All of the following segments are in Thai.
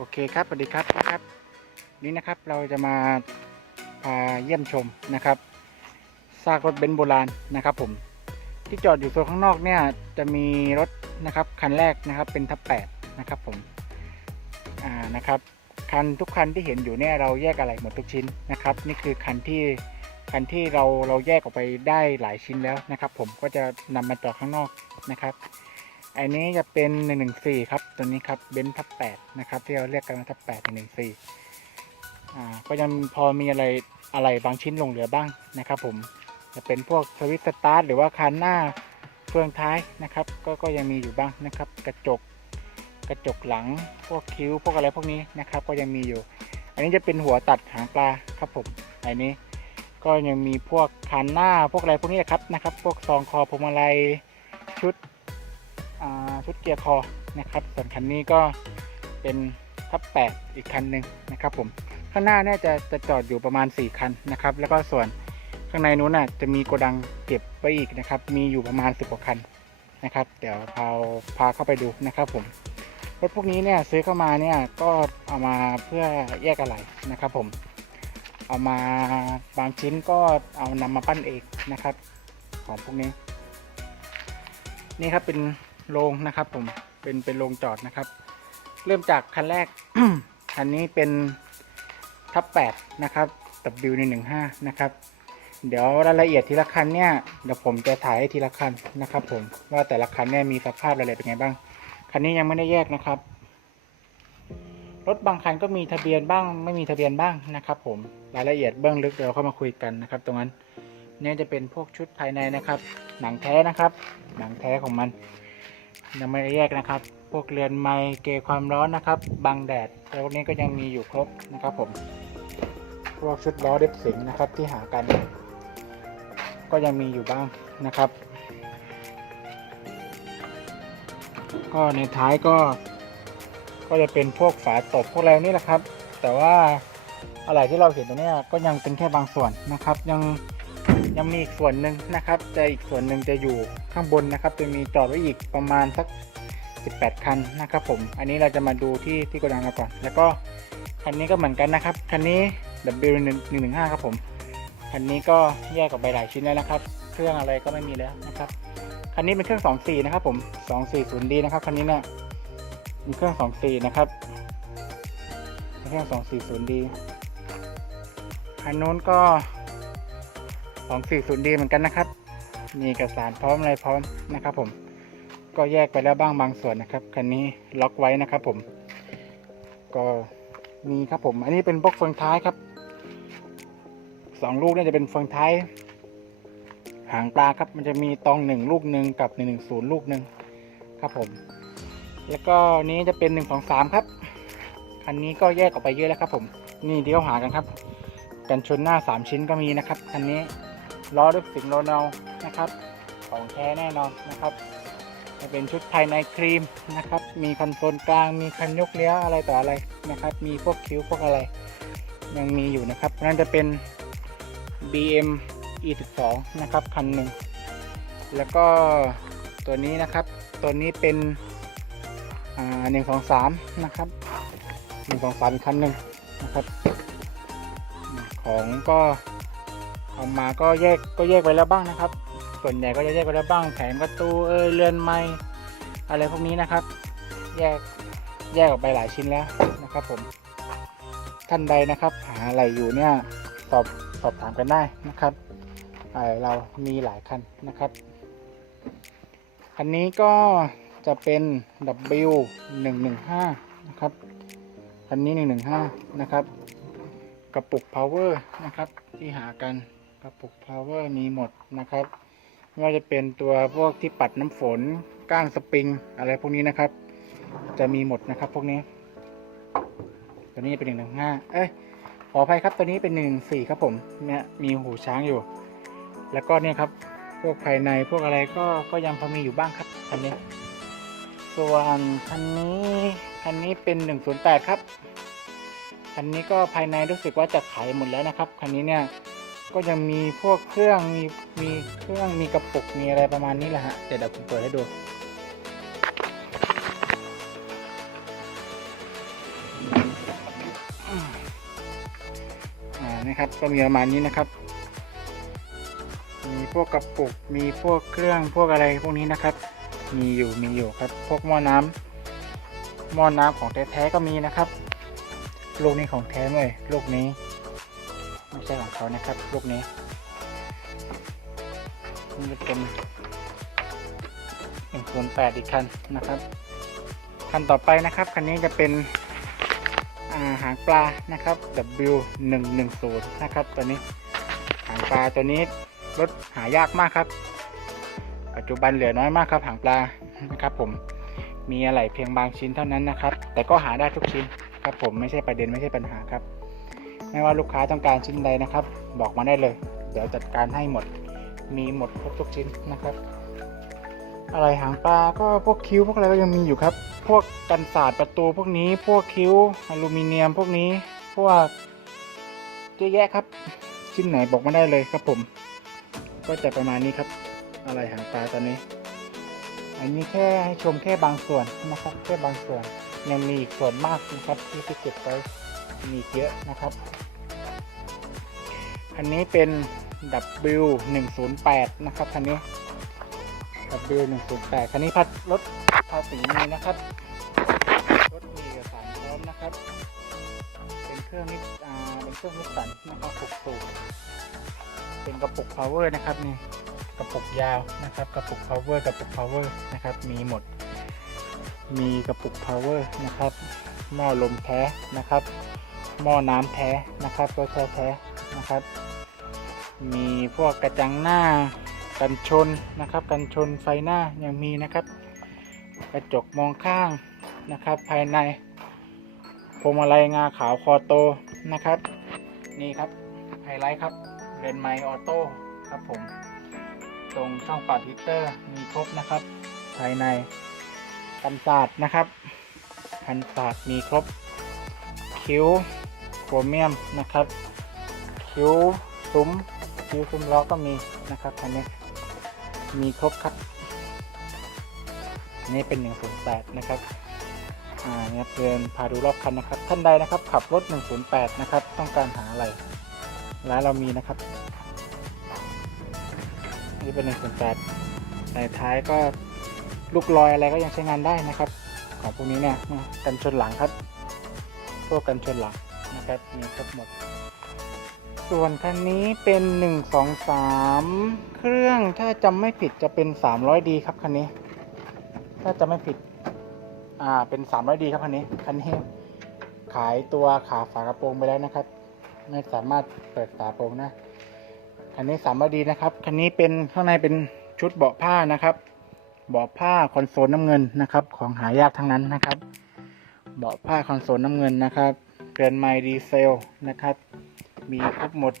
โอเคครับสวัสดีครับครับ นี่นะครับเราจะมาพาเยี่ยมชมนะครับซากรถเบนซ์โบราณนะครับ ผมที่จอดอยู่โซนข้างนอกเนี่ยจะมีรถนะครับคันแรกนะครับเป็นทับแปดนะครับผมอ่านะครับคันทุกคันที่เห็นอยู่เนี่ยเราแยกอะไรหมดทุกชิ้นนะครับ นี่คือคันที่คันที่เราเราแยกออกไปได้หลายชิ้นแล้วนะครับ ผมก็จะนำมาจอดข้างนอกนะครับ อันนี้จะเป็น114ครับตัวนี้ครับเบนซ์ทับ8นะครับที่เราเรียกกันว่าทับ8 114อ่าก็ยังพอมีอะไรอะไรบางชิ้นหลงเหลือบ้างนะครับ ผมจะเป็นพวกสวิตสตาร์ทหรือว่าคันหน้าเฟืองท้ายนะครับ ก็ก็ยังมีอยู่บ้างนะครับ กระจกกระจกหลังพวกคิ้วพวกอะไรพวกนี้นะครับ ก็ยังมีอยู่ อันนี้จะเป็นหัวตัดหางปลาครับผมอันนี้ก็ยังมีพวกคันหน้าพวกอะไรพวกนี้นะครับนะครับ พวกซองคอพวงมาลัยชุด ชุดเกียร์คอนะครับส่วนคันนี้ก็เป็นทับ8อีกคันหนึ่งนะครับผมข้างหน้าเนี่ยจะจะจอดอยู่ประมาณ 4 คันนะครับ แล้วก็ส่วนข้างในนู้นน่ะจะมีโกดังเก็บไว้อีกนะครับ มีอยู่ประมาณ 10กว่าคันนะครับ เดี๋ยวพาพาเข้าไปดูนะครับผมรถพวกนี้เนี่ยซื้อเข้ามาเนี่ยก็เอามาเพื่อแยกอะไหล่นะครับผมเอามาบางชิ้นก็เอานำมาปั้นเองนะครับ ของพวกนี้ นี่ครับเป็น โรงนะครับ ผมเป็นเป็นโรงจอดนะครับ เริ่มจากคันแรก คันนี้เป็นทับ8นะครับ W 1 1 5นะครับ เดี๋ยวรายละเอียดทีละคันเนี่ยเดี๋ยวผมจะถ่ายให้ทีละคันนะครับ ผมว่าแต่ละคันเนี่ยมีสภาพรายละเอียดเป็นไงบ้าง คันนี้ยังไม่ได้แยกนะครับ รถบางคันก็มีทะเบียนบ้าง ไม่มีทะเบียนบ้างนะครับ ผมรายละเอียดเบื้องลึกเดี๋ยวเราเข้ามาคุยกันนะครับ ตรงนั้นเนี่ยจะเป็นพวกชุดภายในนะครับ หนังแท้นะครับ หนังแท้ของมัน ยังไม่ได้แยกนะครับ พวกเรือนไม้เกยความร้อนนะครับ บังแดดแล้วกนี้ก็ยังมีอยู่ครบนะครับผม พวกชุดล้อเด็บสิงนะครับที่หากัน ก็ยังมีอยู่บ้างนะครับ ก็ในท้ายก็ ก็จะเป็นพวกฝาตบพวกอะไรนี่แหละครับ แต่ว่าอะไรที่เราเห็นตรงนี้ก็ยังเป็นแค่บางส่วนนะครับ ยังยังมีอีกส่วนหนึ่งนะครับจะอีกส่วนหนึ่งจะอยู่ ข้างบนนะครับจะมีจอดไว้อีกประมาณสัก 18 คันนะครับผม อันนี้เราจะมาดูที่ที่โกดังเราก่อน แล้วก็คันนี้ก็เหมือนกันนะครับ คันนี้ W 1 1 5 ครับผม คันนี้ก็แยกออกไปหลายชิ้นแล้วนะครับ เครื่องอะไรก็ไม่มีแล้วนะครับ คันนี้เป็นเครื่อง 24 นะครับผม 240D นะครับคันนี้เนี่ยเป็นเครื่อง 24 นะครับเป็นเครื่อง 240D คันนู้นก็ 240D เหมือนกันนะครับ มีเอกสารพร้อมอะไรพร้อมนะครับ ผม ก็แยกไปแล้วบ้างบางส่วนนะครับคันนี้ล็อกไว้นะครับ ผม ก็มีครับผม อันนี้เป็นบล็อกเฟืองท้ายครับสองลูกเนี่ยจะเป็นเฟืองท้ายหางปลาครับ มันจะมีตองหนึ่งลูกหนึ่งกับหนึ่งหนึ่งศูนย์ลูกหนึ่งครับผม แล้วก็นี้จะเป็นหนึ่งสองสามครับ คันนี้ก็แยกออกไปเยอะแล้วครับ ผม นี่ที่เขาหากันครับ กันชนหน้าสามชิ้นก็มีนะครับ คันนี้ ล้อด้วยสิงโรเนานะครับ ของแท้แน่นอนนะครับจะเป็นชุดภายในครีมนะครับ มีคอนโซลกลาง มีคันยกเลี้ยวอะไรต่ออะไรนะครับ มีพวกคิ้วพวกอะไร ยังมีอยู่นะครับนั่นจะเป็น BM E12 นะครับคันหนึ่งแล้วก็ตัวนี้นะครับ ตัวนี้เป็นอ่าหนึ่งสองสามนะครับหนึ่งสองสามคันหนึ่งนะครับ ของก็ เอามาก็แยกก็แยกไปแล้วบ้างนะครับ ส่วนใหญ่ก็จะแยกไปแล้วบ้างแผงประตูเอยเรือนไม้อะไรพวกนี้นะครับ แยกแยกออกไปหลายชิ้นแล้วนะครับ ผม ท่านใดนะครับหาอะไรอยู่เนี่ยสอบสอบถามกันได้นะครับเอ่อเรามีหลายคันนะครับคันนี้ก็จะเป็น W 1 1 5นะครับคันนี้ 115 นะครับ กระปุก power นะครับ ที่หากัน กระปุก power มีหมดนะครับไม่ว่าจะเป็นตัวพวกที่ปัดน้ำฝนก้านสปริง อะไรพวกนี้นะครับ จะมีหมดนะครับพวกนี้ ตัวนี้เป็น115เอ้ยขออภัยครับตัวนี้เป็น114ครับผมเนี่ยมีหูช้างอยู่ แล้วก็เนี่ยครับพวกภายในพวกอะไรก็ก็ยังพอมีอยู่บ้างครับคันนี้ ส่วนคันนี้คันนี้เป็น108ครับคันนี้ก็ภายในรู้สึกว่าจะขายหมดแล้วนะครับคันนี้เนี่ย ก็ยังมีพวกเครื่องมีมีเครื่องมีกระปุกมีอะไรประมาณนี้แหละฮะเดี๋ยวเดี๋ยวผมเปิดให้ดูนะครับก็มีประมาณนี้นะครับ มีพวกกระปุกมีพวกเครื่องพวกอะไรพวกนี้นะครับ มีอยู่มีอยู่ครับ พวกหม้อน้ำหม้อน้ำของแท้ๆก็มีนะครับ ลูกนี้ของแท้เลยลูกนี้ ไม่ใช่ของเขานะครับลูกนี้นี่จะเป็นหนึ่งส่วนแปดอีกคันนะครับ คันต่อไปนะครับ คันนี้จะเป็นาหางปลานะครับ W 1 1 0 นะครับ ตัวนี้ หางปลาตัวนี้รถหายากมากครับ ปัจจุบันเหลือน้อยมากครับ หางปลานะครับ ผมมีอะไรเพียงบางชิ้นเท่านั้นนะครับ แต่ก็หาได้ทุกชิ้นครับผมไม่ใช่ประเด็นไม่ใช่ปัญหาครับ ไม่ว่าลูกค้าต้องการชิ้นใดนะครับ บอกมาได้เลย เดี๋ยวจัดการให้หมด มีหมดครบทุกชิ้นนะครับ อะไรหางปลาก็พวกคิ้วพวกอะไรก็ยังมีอยู่ครับ พวกกันศาสตร์ประตูพวกนี้ พวกคิ้วอลูมิเนียมพวกนี้ พวกเยอะแยะครับ ชิ้นไหนบอกมาได้เลยครับผม ก็จะประมาณนี้ครับ อะไรหางปลาตอนนี้ อันนี้แค่ให้ชมแค่บางส่วนนะครับ แค่บางส่วนยังมีอีกส่วนมากนะครับที่ที่เก็บไว้ มีเยอะนะครับอันนี้เป็น W 1 0 8 นะครับคันนี้ W 1 0 8 คันนี้พัดรถภาษีมีนะครับรถมีเอกสารพร้อมนะครับ เป็นเครื่องนิสอ่าเป็นเครื่องนิสสันนะครับหกสูบเป็นกระปุก power นะครับนี่กระปุกยาวนะครับ กระปุก power กระปุก power นะครับ มีหมด มีกระปุก power นะครับหม้อลมแท้นะครับ หม้อน้ำแท้นะครับรถแท้แท้ๆนะครับ มีพวกกระจังหน้ากันชนนะครับ กันชนไฟหน้ายังมีนะครับ กระจกมองข้างนะครับ ภายในพวงมาลัยงาขาวคอโตนะครับ นี่ครับไฮไลท์ครับเรนไมออโต้ครับผม ตรงช่องปรับฮีเตอร์มีครบนะครับ ภายในกันศาสตร์นะครับกันศาสตร์มีครบคิ้ว โครเมียมนะครับ คิ้วซุ้มคิ้วซุ้มล้อก็มีนะครับคันนี้มีครบครับ นี่เป็น 108 นะครับอ่าเนี่ยเดินพาดูรอบคันนะครับ ท่านใดนะครับขับรถ 108 นะครับ ต้องการหาอะไรร้านเรามีนะครับ นี่เป็น 108 ในท้ายก็ลูกลอยอะไรก็ยังใช้งานได้นะครับ ของพวกนี้เนี่ยกันชนหลังครับ พวกกันชนหลัง นะครับ มีครบหมด ส่วนคันนี้เป็น 1 2 3 เครื่องถ้าจำไม่ผิดจะเป็น 300D ครับคันนี้ ถ้าจะไม่ผิด อ่า เป็น 300D ครับคันนี้ คันนี้ขายตัวขาฝากระโปรงไปแล้วนะครับ ไม่สามารถเปิดฝากระโปรงนะ คันนี้ 300D นะครับ คันนี้เป็นข้างในเป็นชุดเบาะผ้านะครับ เบาะผ้าคอนโซลน้ำเงินนะครับ ของหายากทั้งนั้นนะครับ เบาะผ้าคอนโซลน้ำเงินนะครับ กินไมล์ดีเซลนะครับ มีครบหมด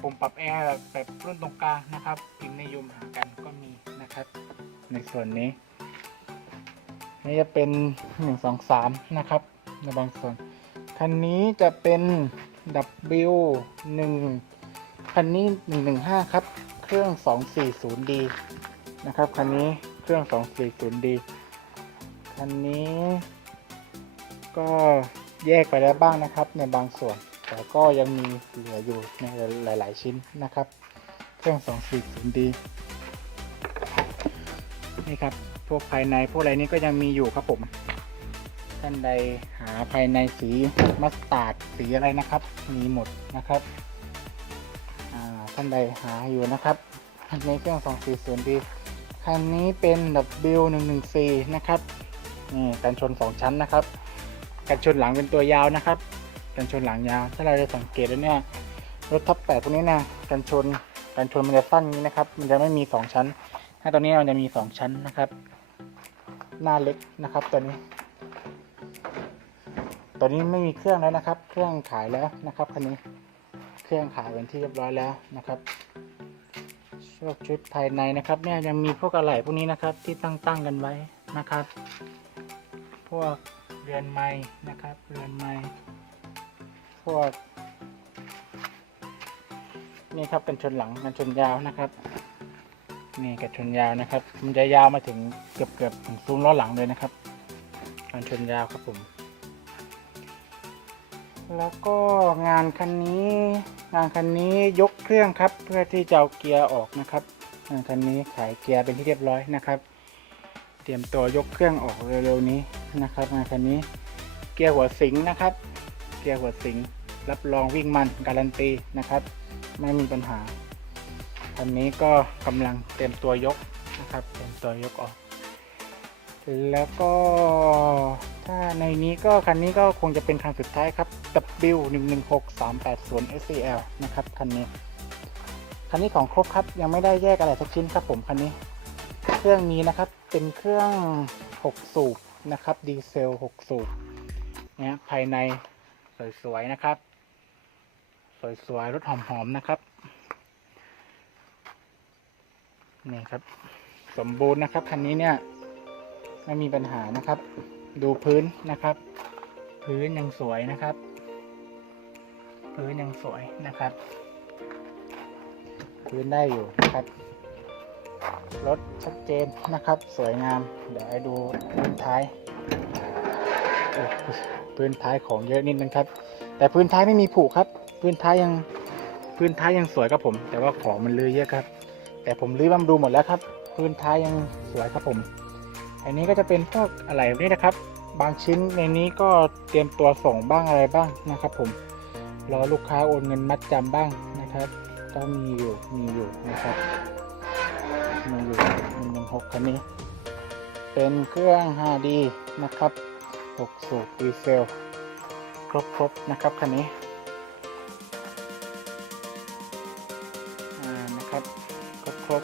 ปุ่มปรับแอร์แบบรุ่นตรงกลางนะครับพิมพ์นิยมหากันก็มีนะครับ ในส่วนนี้ นี่จะเป็น 1 2 3 นะครับ ในบางส่วน คันนี้จะเป็น W 1คันนี้ 115 ครับ เครื่อง 240D นะครับ คันนี้เครื่อง 240D คันนี้ก็ แยกไปแล้วบ้างนะครับ ในบางส่วน แต่ก็ยังมีเหลืออยู่ในหลาย ๆ ชิ้นนะครับ เครื่อง 240D นี่ครับ พวกภายในพวกอะไรนี้ก็ยังมีอยู่ครับผม ท่านใดหาภายในสีมัสตาร์ดสีอะไรนะครับ มีหมดนะครับท่านใดหาอยู่นะครับคันเครื่อง 240D คันนี้เป็น W114 นะครับนี่กันชน 2 ชั้นนะครับ กันชนหลังเป็นตัวยาวนะครับ กันชนหลังยาว ถ้าเราจะสังเกตแล้วเนี่ยรถทับแปดพวกนี้นะกันชนกันชนมันจะสั้นนี้นะครับ มันจะไม่มีสองชั้น ถ้าตัวนี้มันจะมีสองชั้นนะครับ หน้าเล็กนะครับตัวนี้ ตัวนี้ไม่มีเครื่องแล้วนะครับ เครื่องขายแล้วนะครับคันนี้ เครื่องขายเป็นที่เรียบร้อยแล้วนะครับพวกชุดภายในนะครับเนี่ยยังมีพวกอะไหล่พวกนี้นะครับที่ตั้งตั้งกันไว้นะครับ พวก เรือนไม้นะครับ เรือนไม้พวก นี่ครับกันชนหลังกันชนยาวนะครับ นี่กันชนยาวนะครับ มันจะยาวมาถึงเกือบเกือบถึงซุ้มล้อหลังเลยนะครับกันชนยาวครับผม แล้วก็งานคันนี้งานคันนี้ยกเครื่องครับ เพื่อที่จะเอาเกียร์ออกนะครับงานคันนี้ขายเกียร์เป็นที่เรียบร้อยนะครับ เตรียมตัวยกเครื่องออกเร็วๆนี้นะครับงานคันนี้เกียร์หัวสิงนะครับ เกียร์หัวสิงรับรองวิ่งมันการันตีนะครับ ไม่มีปัญหาคันนี้ก็กำลังเตรียมตัวยกนะครับเตรียมตัวยกออกแล้วก็ถ้าในนี้ก็คันนี้ก็คงจะเป็นคันสุดท้ายครับ W 1 1 6 3 8 0 SCL นะครับคันนี้ คันนี้ของครบครับยังไม่ได้แยกอะไรสักชิ้นครับผมคันนี้ เครื่องนี้นะครับเป็นเครื่อง 6 สูบนะครับดีเซล 6 สูบเนี่ยภายในสวยๆนะครับ สวยๆรถหอมๆนะครับนี่ครับ สมบูรณ์นะครับคันนี้เนี่ยไม่มีปัญหานะครับ ดูพื้นนะครับ พื้นยังสวยนะครับ พื้นยังสวยนะครับ พื้นได้อยู่นะครับ รถชัดเจนนะครับ สวยงาม เดี๋ยวให้ดูพื้นท้าย พื้นท้ายของเยอะนิดนึงครับ แต่พื้นท้ายไม่มีผุครับ พื้นท้ายยังพื้นท้ายยังสวยครับผม แต่ว่าของมันลือเยอะครับ แต่ผมรื้อบำรุงหมดแล้วครับ พื้นท้ายยังสวยครับผม อันนี้ก็จะเป็นพวกอะไรแบบนี้นะครับ บางชิ้นในนี้ก็เตรียมตัวส่งบ้างอะไรบ้างนะครับผมรอลูกค้าโอนเงินมัดจำบ้างนะครับ ก็มีอยู่มีอยู่นะครับ มีอยู่หนึ่งหนึ่งหกคันนี้ เป็นเครื่อง 5D นะครับ 6 สูบดีเซล ครบครบๆนะครับคันนี้นะครับครบครบ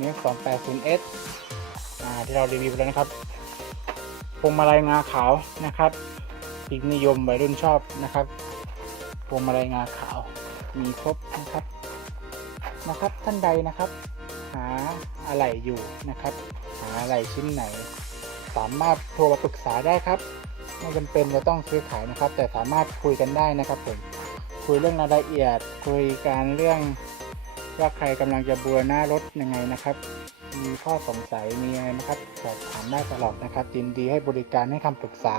นี่ 280S อ่าที่เรารีวิวไปแล้วนะครับพวงมาลัยงาขาวนะครับพิกนิยมวัยรุ่นชอบนะครับพวงมาลัยงาขาวมีครบ นะครับ ท่านใดนะครับ หาอะไรอยู่นะครับ หาอะไรชิ้นไหน สามารถโทรมาปรึกษาได้ครับไม่จำเป็นจะต้องซื้อขายนะครับ แต่สามารถคุยกันได้นะครับผมคุยเรื่องรายละเอียด คุยการเรื่องว่าใครกำลังจะบูรณารถยังไงนะครับ มีข้อสงสัยมีอะไรนะครับสอบถามได้ตลอดนะครับยินดีให้บริการให้คำปรึกษา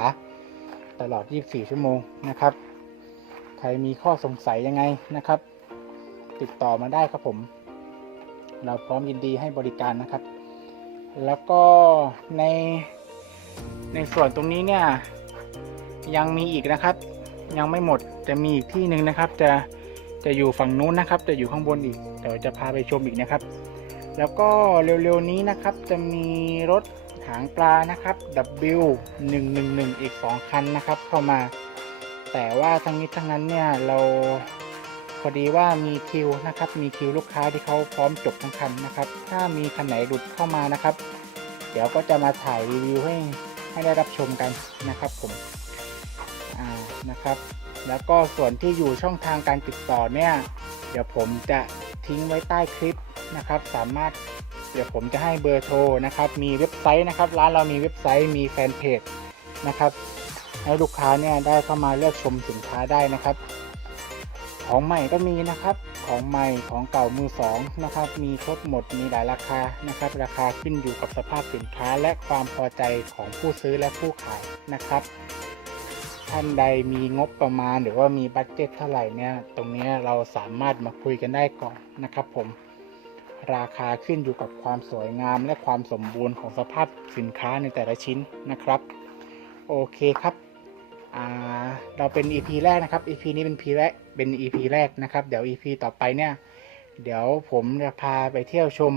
ตลอด 24 ชั่วโมงนะครับ ใครมีข้อสงสัยยังไงนะครับ ติดต่อมาได้ครับผม เราพร้อมยินดีให้บริการนะครับ แล้วก็ในในส่วนตรงนี้เนี่ยยังมีอีกนะครับ ยังไม่หมดจะมีอีกที่หนึ่งนะครับ จะจะอยู่ฝั่งนู้นนะครับ จะอยู่ข้างบนอีกเดี๋ยวจะพาไปชมอีกนะครับ แล้วก็เร็วๆนี้นะครับจะมีรถหางปลานะครับ W 1 1 1 อีก 2 คันนะครับ เข้ามา แต่ว่าทั้งนี้ทั้งนั้นเนี่ยเรา พอดีว่ามีคิวนะครับ มีคิวลูกค้าที่เขาพร้อมจบทั้งคันนะครับ ถ้ามีคันไหนหลุดเข้ามานะครับ เดี๋ยวก็จะมาถ่ายรีวิวให้ให้ได้รับชมกันนะครับผมอ่านะครับ แล้วก็ส่วนที่อยู่ช่องทางการติดต่อเนี่ยเดี๋ยวผมจะทิ้งไว้ใต้คลิปนะครับ สามารถเดี๋ยวผมจะให้เบอร์โทรนะครับ มีเว็บไซต์นะครับ ร้านเรามีเว็บไซต์มีแฟนเพจนะครับ ให้ลูกค้าเนี่ยได้เข้ามาเลือกชมสินค้าได้นะครับ ของใหม่ก็มีนะครับ ของใหม่ของเก่ามือสองนะครับ มีครบหมด มีหลายราคานะครับ ราคาขึ้นอยู่กับสภาพสินค้าและความพอใจของผู้ซื้อและผู้ขายนะครับ ท่านใดมีงบประมาณหรือว่ามีบัตเจ็ตเท่าไหร่เนี่ย ตรงนี้เราสามารถมาคุยกันได้ก่อนนะครับ ผม ราคาขึ้นอยู่กับความสวยงามและความสมบูรณ์ของสภาพสินค้าในแต่ละชิ้นนะครับ โอเคครับอ่าเราเป็น EP แรกนะครับ EP นี้เป็น EP แรก เป็น EP แรกนะครับ เดี๋ยว EP ต่อไปเนี่ย เดี๋ยวผมจะพาไปเที่ยวชม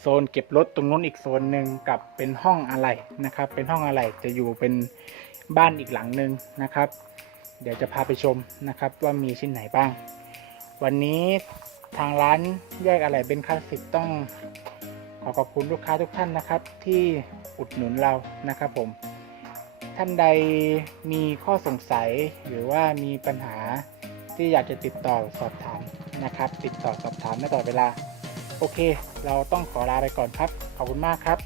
โซนเก็บรถตรงนู้นอีกโซนหนึ่งกับเป็นห้องอะไรนะครับ เป็นห้องอะไรจะอยู่เป็นบ้านอีกหลังหนึ่งนะครับ เดี๋ยวจะพาไปชมนะครับว่ามีชิ้นไหนบ้าง วันนี้ทางร้านแยกอะไรเป็นคลาสสิกต้องขอขอบคุณลูกค้าทุกท่านนะครับ ที่อุดหนุนเรานะครับผม ท่านใดมีข้อสงสัยหรือว่ามีปัญหาที่อยากจะติดต่อสอบถามนะครับ ติดต่อสอบถามได้ตลอดเวลา โอเค เราต้องขอลาไปก่อนครับ ขอบคุณมากครับ